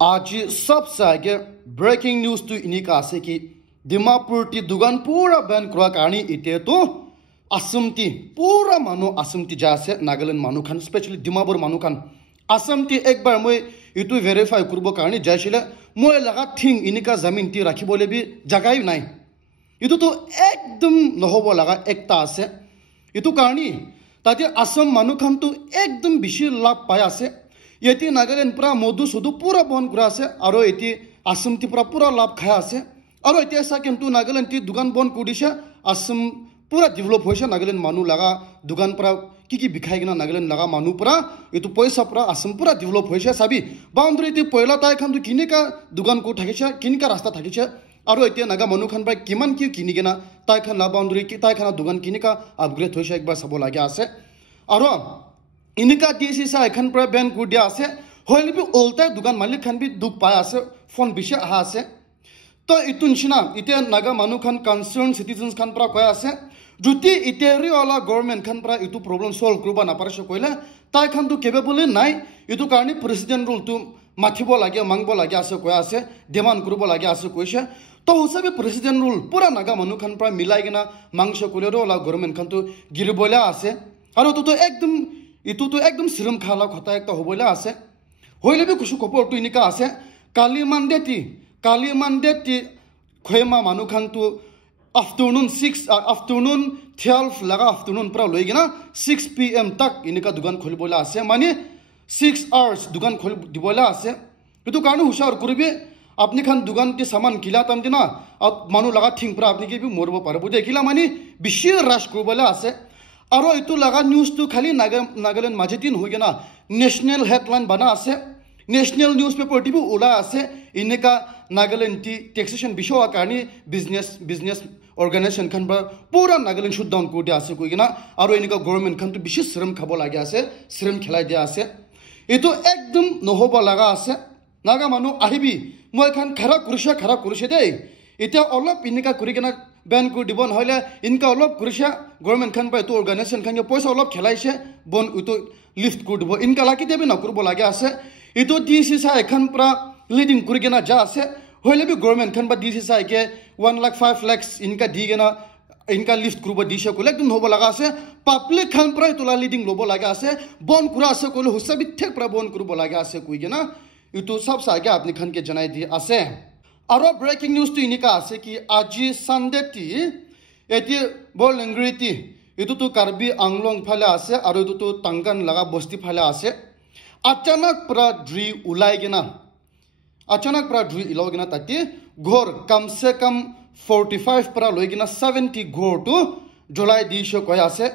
आज सबसे आगे ब्रेकिंग न्यूज तो इन्हीं का आसे कि दिमापुर टी दुकान पूरा बैन करा कारणी इते तो असमती पूरा मानो असमती जासे नागालैंड मानु खान स्पेशली दिमापुर मानु खान असमती एक बार मैं इतु वेरीफाई करबो कारणी जायशिले मैं लगा थिंग इन्हीं का जमीन ती राखी बोले भी जगह ही नहीं इतु तो एकदम नहोबो लगा एकता आसे इतु कारणी ताते असम मानु खान तो एकदम बिशी लाभ पाया से यति नागालैंड पूरा मधु सुधु पूरा बन करा से और यति असम ती पूरा लाभ खाया से और यति ऐसा किंतु नागालैंड ती दुकान बन कुडिशे असम पूरा डेवलप होइसे नागालैंड मानु लगा दुकान पूरा की बिखाइगिना नागालैंड लगा मानु पूरा ये तो पैसा पूरा असम पूरा डेवलप होइसे साबी बाउंड्री ती पहिला ताय खान तो किने का दुकान को थाकिसे किने का रास्ता थाकिसे और यति नागा मानु खान प्राय किमान की किनिगिना ताय खान ला बाउंड्री की ताय खान दुकान किने का अपग्रेड होइसे एक बार सब लागे आसे और इनका डीसी सा एखन पर बैन कर दिया आसे होइले भी उल्टा दुकान मालिक खान भी दुख पाया आसे फोन बिशे आहा आसे तो इतुनशिना इते नागा मानु खान कंसर्न सिटीजन्स खान पर कय आसे जुति इतेरि वाला गवर्नमेंट खान पर इतु प्रॉब्लम सॉल्व करबा ना पारसे कइले ताय खान तो केपेबल नाइ इतु कारणी प्रेसिडेंट रूल तो माथिबो लागे मांगबो लागे आसे कय आसे डिमांड करबो लागे आसे कइसे तो हिसाबे प्रेसिडेंट रूल पूरा नागा मानु खान पर मिलाइगिना मांगसे कइले वाला गवर्नमेंट खान तो गिरबोला आसे और तो एकदम इतु तो एकदम सिरम खाला खता एक तो होबोला आसे होइले भी कुछ खबर तो इनिका आसे काली मानदेती खयमा मानु खान तो आफ्टरनून 12 लगा आफ्टरनून पर लइगिना 6 PM तक इनिका दुकान खोलबोला आसे माने 6 आवर्स दुकान खोल दिबोला आसे इतु कारण हुशार करबे अपनी खान दुकान के सामान किला तम दिना अब मानु लगा थिंग पर अपनी के भी मोरबो पारबो देखिला माने बिशी राश करबोला आसे और इतु लगा न्यूज तो खाली नागालैंड माझेतीन हो गया नेशनल हेडलाइन बना आसे नेशनल न्यूज पेपर टी भी ओला आसे इनका नागालैंड टी टैक्सेशन विषय कारणी बिजनेस ऑर्गेनाइजेशन खान पर पूरा नागालैंड शुट डाउन कर दिया आसे कोई ना और इनका गवर्नमेंट खान तो विशेष श्रम खाबो लागे आसे श्रम खिलाई दिया आसे ये तो एकदम नहोबा लगा आसे नागा मानु आहिबी मैं खान खरा कुरुशे दे इतना अलग इनका कुरिकेना बैन कर दी নহলে इनका अलग कुरिशा गवर्नमेंट खान पर तो ऑर्गेनाइजेशन खान पैसा अलग खेलाइसे बन तो लिफ्ट कर दी इनका लागी देबे ना करबो लागे आसे इतो डीसी सा एखान पूरा लीडिंग कुरिकेना जा आसे होइले भी गवर्नमेंट खान पर डीसी सा के 1 लाख 5 लाख इनका दीगेना इनका लिफ्ट करबो दिसे को एकदम होबो लागा आसे पब्लिक खान पर तोला लीडिंग लोबो लागे आसे बन कुरा आसे को हुसाबि ठेक पर बन करबो लागे आसे कोइगेना इतो सब सा आगे आपनी खान के जनाई दी आसे और ब्रेकिंग न्यूज तो इनिका आसे कि आज संडे टी एति बोलंगरी टी इतु तो कार्बी आंगलोंग फाले आसे और इतु तो तंगन लगा बस्ती फाले आसे अचानक प्रा ड्री उलाइगिना ताती घोर कम से कम 45 प्रा लोइगिना 70 घोर तो जुलाई दिशो कय आसे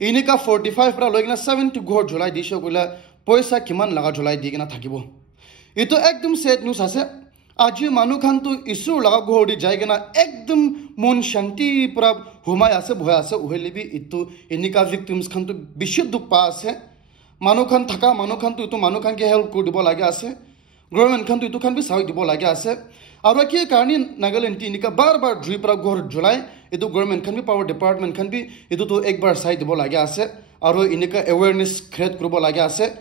इनिका 45 प्रा लोइगिना 70 घोर जुलाई दिशो कइला पैसा किमान लगा जुलाई दिगिना থাকিবो इतो एकदम सैड न्यूज आसे आज मानु खान तो इसु लगा घोड़ी जाएगा एकदम मन शांति पूरा हुमाय आसे भय आसे उहेले भी इतु इनिका विक्टिम्स खान तो विशुद्ध दुख पा आसे मानु खान थका मानु खान तो इतु मानु खान के हेल्प कर दिबो लागे आसे गवर्नमेंट खान तो इतु खान भी सहाय दिबो लागे आसे और के कारणी नागालैंड टी इनिका बार ड्री पर घोर जुलाई इतु गवर्नमेंट खान भी पावर डिपार्टमेंट खान भी इतु तो एक बार सहाय दिबो लागे आसे और इनिका अवेयरनेस क्रिएट करबो लागे आसे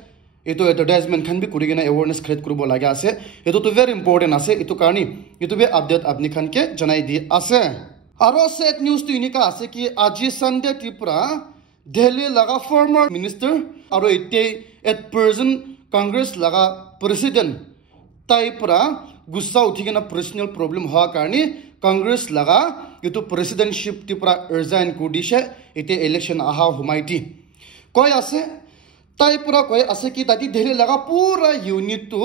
इतो एडवर्टाइजमेंट खान भी कुरिगेना अवेयरनेस क्रिएट करबो लागे आसे इतो तो वेरी इंपोर्टेंट आसे इतो कारणी इतो भी अपडेट अपनी खान के जनाई दी आसे और सेट न्यूज तो इनिका आसे कि आज संडे त्रिपुरा दिल्ली लगा फॉर्मर मिनिस्टर और इते एट प्रेजेंट कांग्रेस लगा प्रेसिडेंट ताइपुरा गुस्सा उठिगेना पर्सनल प्रॉब्लम हुआ कारणी कांग्रेस लगा इतो प्रेसिडेंटशिप त्रिपुरा रिजाइन कर दिसे इते इलेक्शन आहा हुमाइटी कय आसे ताई पूरा कय आसे कि ताती दिल्ली लगा पूरा यूनिट तो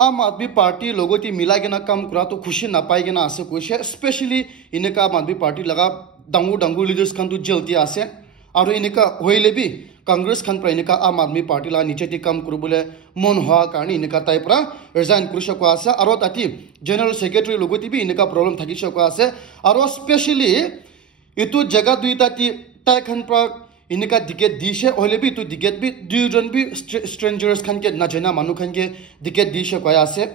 आम आदमी पार्टी लोगों ती मिला के ना काम करा तो खुशी ना पाएगे ना आसे कुछ स्पेशली इनका आम आदमी पार्टी लगा डांगू लीडर्स खान तो जलती आसे और इनका होइले भी कांग्रेस खान पर इनका आम आदमी पार्टी ला नीचे ती काम करू बोले मन हुआ कारण इनका ताई पूरा रिजाइन कर सको आसे और ताती जनरल सेक्रेटरी लोगों ती भी इनका प्रॉब्लम थकी सको आसे और स्पेशली इतु जगह दुई ताती ताई खान पर इनका दिकेट दिशे होले भी तो दिकेट भी दुजन भी स्ट्रेंजर्स खान के नजना मानु खान के दिकेट दिशे कया से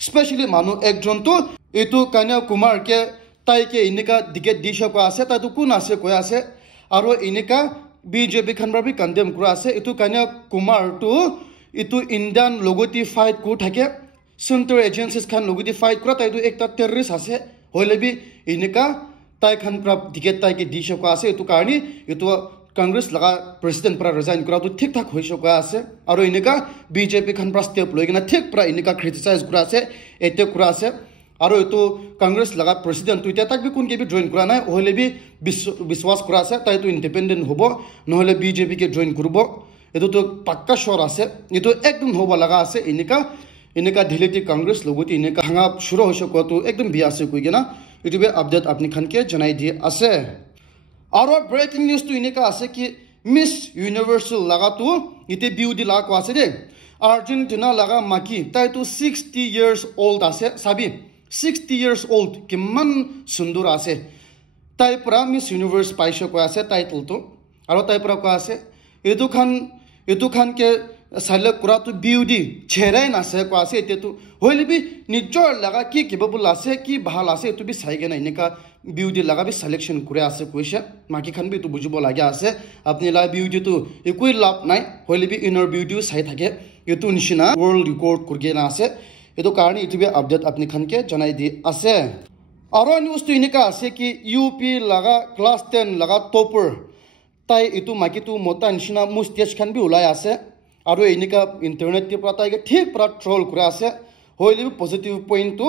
स्पेशली मानु एक जन तो इतु कन्या कुमार के ताई के इनका दिकेट दिशे कया से ता तो कुन आसे कया से और इनका बीजेपी खान भी कंडेम करा से इतु कन्या कुमार तो इतु इंडियन लोगोती फाइट को थाके center agencies khan logiti fight kura tai tu ekta terrorist ase hoile bi inika tai khan pra ticket tai ke disho ko ase etu karni etu Congress laga president pra resign kura tu thik thak hoisho ko ase aro inika BJP khan pra step loigina thik pra inika criticize kura ase ete kura ase aro etu Congress laga president tu eta tak bi kun ke bi join kura nai hoile bi biswas kura ase tai tu independent hobo nohole BJP ke join kurbo etu to pakka shor ase etu ekdom hoba laga ase inika dhileti Congress logoti inika hanga shuru hoisho ko tu ekdom bi ase koigena etu be update apni khan ke janai di ase aro breaking news tu inika ase ki Miss Universal laga tu ite beauty la ko ase de Argentina laga maki tai tu 60 years old ase sabi 60 years old kiman sundur ase tai pra Miss Universe paisho ko ase title tu aro tai pra ko ase etu khan ke select kura tu beauty cherai na se ko ase ete tu hoile bi nijor laga ki capable ase ki bhal ase tu bi sai gena inika beauty laga bi selection kure ase koise maki khan bi tu bujibo lage ase apni la beauty tu ekoi lab nai hoile bi inner beauty sai thake etu nishina world record kurge na ase etu karni etu bi update apni khan ke janai di ase aro news tu inika ase ki UP laga class 10 laga topper tai etu maki tu mota nishina mu stage khan bi ulai ase aro inika internet te prata ke thik pra troll kura ase hoile bi positive point tu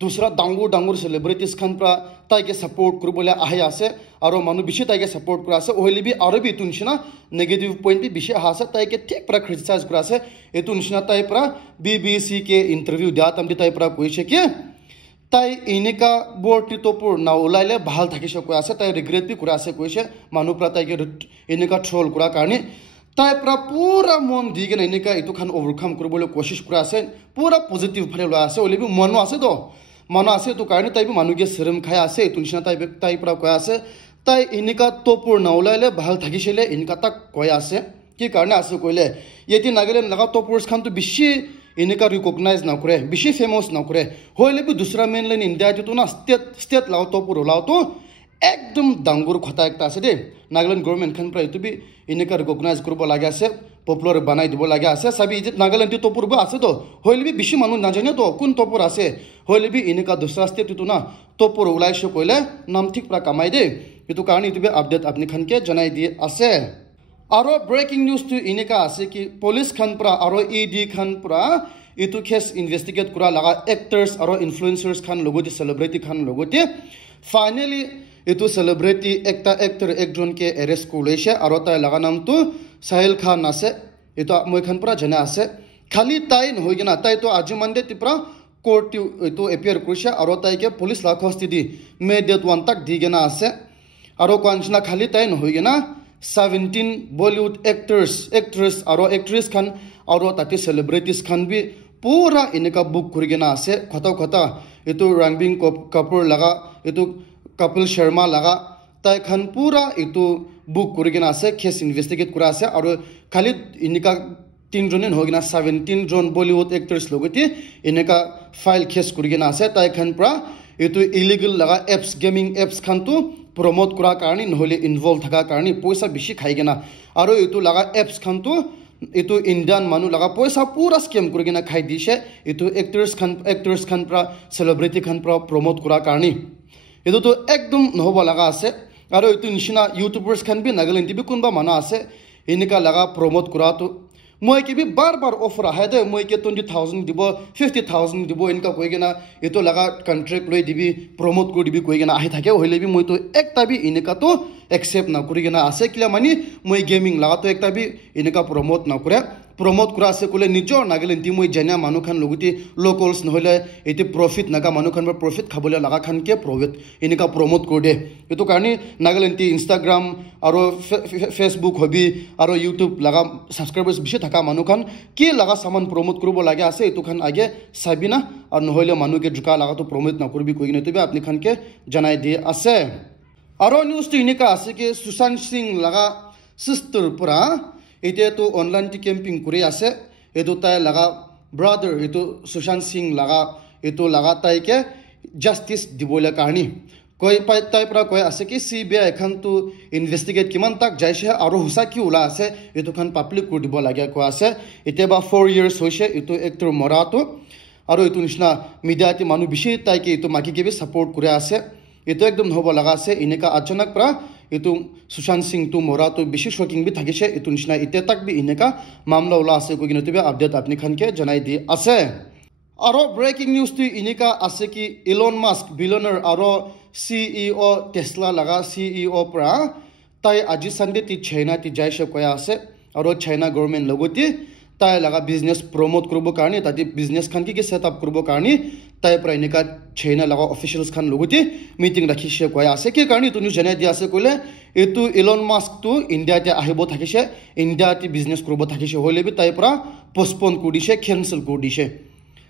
dusra dangur celebrities khan pra tai ke support kuribole ahi ase aro manu bishi tai ke support kura ase hoile bi aro bi tunshina negative point bi bishi aha ase tai ke thik pra criticize kura ase etu nishina tai pra BBC ke interview dia tamdi tai pra koise ke tai inika board ti topur na ulaile bhal thakisho ko ase tai regret bi kura ase koise manu pra tai ke inika troll kura karni tai pra pura mon dige na inika etu khan overcome kuribole koshish kura ase pura positive phale lo ase ole bi manu ase to manu ase to karni tai bi manu ge serum khai ase etu nishina tai pra ko ase tai inika topur na ulaile bhal thakishile inika tak koi ase ki karne ase koile yeti Nagaland laga topurs khan to bishi inika recognize na kore bishi famous na kore hoile bi dusra mainland India to na state lao topur lao to ekdom dangur khota ekta ase de Nagaland government khan pra etu bi inika recognize kurbo lage ase popular banai dibo lage ase sabi Nagaland ti topur ba ase to hoile bi bishi manu na jane to kun topur ase hoile bi inika dusra state tu na topur ulai sho koile nam thik pra kamai de etu karni etu bi update apni khan ke janai di ase aro breaking news tu inika ase ki police khan pra aro ED khan pra etu case investigate kura laga actors aro influencers khan logoti celebrity khan logoti finally etu celebrity ekta actor ekjon ke arrest kuleise aro tai laga nam tu Sahil Khan ase etu moi khan pra jana ase khali tai hoigena tai to ajumande tipra court etu appear kurise aro tai ke police la khosti di May date 1 tak digena ase aro kanchna khali tai hoigena 17 Bollywood actress aro actress khan aro tati celebrities khan bi pura inika book kurigena ase khota etu Ranbir Kapoor laga etu Kapil Sharma laga tai khan pura etu book kurigena ase case investigate kura ase aro khali inika 3 jonen hogina 17 jon Bollywood actors logoti inika file case kurigena ase tai khan pra etu illegal laga apps gaming apps khan tu promote kura karni nohole involve thaka karni poisa bishi khaigena aro etu laga apps khan tu etu Indian manu laga poisa pura scam kurigena khai dise etu actors khan pra celebrity khan pra promote kura karni etu to ekdom nohoba laga ase aro etu nishina YouTubers khan bi Nagaland bi kunba mana ase inika laga promote kura tu moi ke bi bar offer ahe de moi ke 20,000 dibo 50,000 dibo inka koigena eto laga contract loi dibi promote kori dibi koigena ahe thake hoile bi moi to ekta bi inika to accept na korigena ase kila mani moi gaming laga to ekta bi inika promote na kore promote kura ase kole nijor Nagaland ti moi jana manu khan loguti locals নহলে ete profit naga manu khan ba profit khabole laga khan ke profit inika promote kode eto karni Nagaland ti Instagram aro Facebook hobi aro YouTube laga subscribers bishi thaka manu khan ki laga saman promote kurubo lage ase eto khan age sabina ar নহলে manu ke juka laga to promote na korbi koigine to be apni khan ke janai di ase aro news to inika ase ke Sushant Singh laga sister pura ete to online ti camping kuri ase eto tai laga brother eto Sushant Singh laga eto laga tai ke justice dibole karni koi pai tai pra koi ase ki CBI khan tu investigate kiman tak jaise aro husa ki ula ase eto khan public ko dibo lage ko ase ete ba 4 years hoise eto actor morato আৰু এইটো নিচিনা মিডিয়াতে মানুহ বেছি তাইকে এইটো মাকিকে support কৰি আছে এইটো একদম নহব লগা আছে এনেকা আচানক পৰা এইটো সুশান্ত সিং তো মৰাটো বেছি শকিং বি থাকিছে এইটো নিচিনা এতিয়া তাক বি এনেকা মামলা ওলা আছে কৈ কিনে তুমি আপডেট আপুনি খানকে জনাই দি আছে আৰু ব্ৰেকিং নিউজ তো এনেকা আছে কি ইলন মাস্ক বিলিয়নাৰ আৰু CEO টেসলা লগা CEO পৰা তাই আজি সানডে তি চাইনা তি যাইছে কৈ আছে আৰু চাইনা গভৰ্নমেন্ট লগতে তাই লগা বিজনেছ প্ৰমোট কৰিব কাৰণে তাতে বিজনেছ খান কি সেট আপ কৰিব কাৰণে তাই পৰা এনেকা চাইনা লগা অফিচিয়েলছ খান লগতে মিটিং ৰাখিছে কৈ আছে কি কাৰণে তুমি জনাই দি আছে কলে এটো ইলন মাস্ক তো ইণ্ডিয়াতে আহিব থাকিছে ইণ্ডিয়াতে বিজনেছ কৰিব থাকিছে হলে বি তাই পৰা পোষ্টপোন কৰি দিছে কেনসেল কৰি দিছে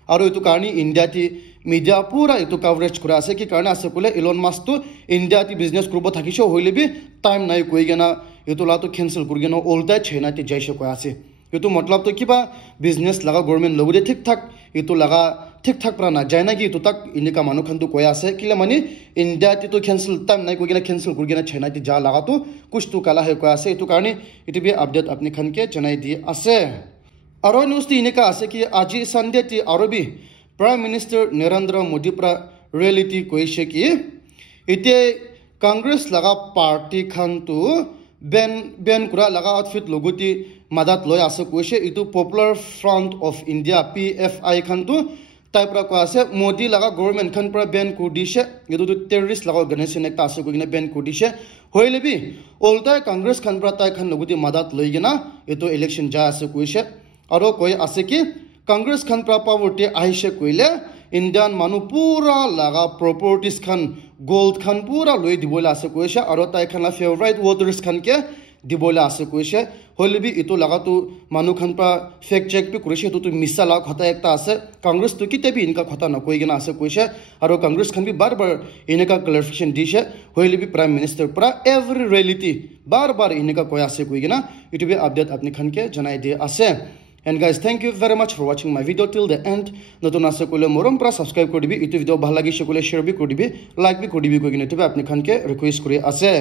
আৰু এটো কাৰণে ইণ্ডিয়াতে মিডিয়া পুৰা এটো কভাৰেজ কৰা আছে কি কাৰণে আছে কলে ইলন মাস্ক তো ইণ্ডিয়াতে বিজনেছ কৰিব থাকিছে হলে বি টাইম নাই কৈ গনা এটো লাটো কেনসেল কৰি গনা ওলটা চাইনাতে যাইছে কৈ আছে এটো মতলব তো কিবা বিজনেছ লগা গভৰ্নমেন্ট লগতে ঠিক ঠাক এটো লগা ঠিক ঠাক পৰা না যায় না কি এটো তাক ইনিকা মানুহ খান তো কৈ আছে কিলে মানে ইণ্ডিয়াতে তো কেনসেল টাইম নাই কৈ গনা কেনসেল কৰি গনা চাইনাতে যা লগা তো কুছ তো কালা হে কৈ আছে এটো কাৰণে এটো বি আপডেট আপুনি খানকে জনাই দি আছে আৰু নিউজ টি এনেকা আছে কি আজি সানডে টি আৰবি প্ৰাইম মিনিষ্টাৰ নৰেন্দ্ৰ মোদী পৰা ৰিয়েলিটি কৈছে কি এতিয়া কংগ্ৰেছ লগা পাৰ্টি খান তো বেন কৰা লগা আউটফিট লগতি মাদাত লৈ আছে কৈছে এটো popular front of India PFI খান তো তাই পৰা কৈ আছে মোদী লগা গভৰ্নমেন্ট খান পৰা বেন কৰি দিছে এটো টেৰৰিষ্ট লগা অৰ্গানাইজেশ্যন একটা আছে কৈ কিনে বেন কৰি দিছে হইলে বি ওলটা কংগ্ৰেছ খান পৰা তাই খান লগতি মাদাত লৈ গনা এটো ইলেকশ্যন যা আছে কৈছে আৰু কৈ আছে কি কংগ্ৰেছ খান পৰা পাৱৰটি আহিছে কইলে ইণ্ডিয়ান মানুহ পুৰা লগা প্ৰপাৰ্টিজ খান গোল্ড খান পুৰা লৈ দিবলৈ আছে কৈছে আৰু তাই খান ফেভাৰিট ওয়াটাৰ্স খান কে দিবলৈ আছে কৈছে হলে বি এটো লাগাটো মানুহ খান পৰা ফেক্ট চেক বি কৰিছে এটো মিছা লাগ কথা একটা আছে কংগ্ৰেছ তো কিতেবি ইনকা কথা নকৈ গনা আছে কৈছে আৰু কংগ্ৰেছ খান বি বাৰ এনেকা ক্লাৰিফিকেশন দিছে হলে বি প্ৰাইম মিনিষ্টাৰ পৰা এভৰি ৰিয়েলিটি বাৰ এনেকা কৈ আছে কৈ গনা এটো বি আপডেট আপুনি খানকে জনাই দি আছে And guys, thank you very much for watching my video till the end. Notun ase kole morom pra subscribe kori dibi. Itu video bhal lagi shekole share bi kori dibi, like bi kori dibi koi gine. Tobe apni khan ke request kori ase.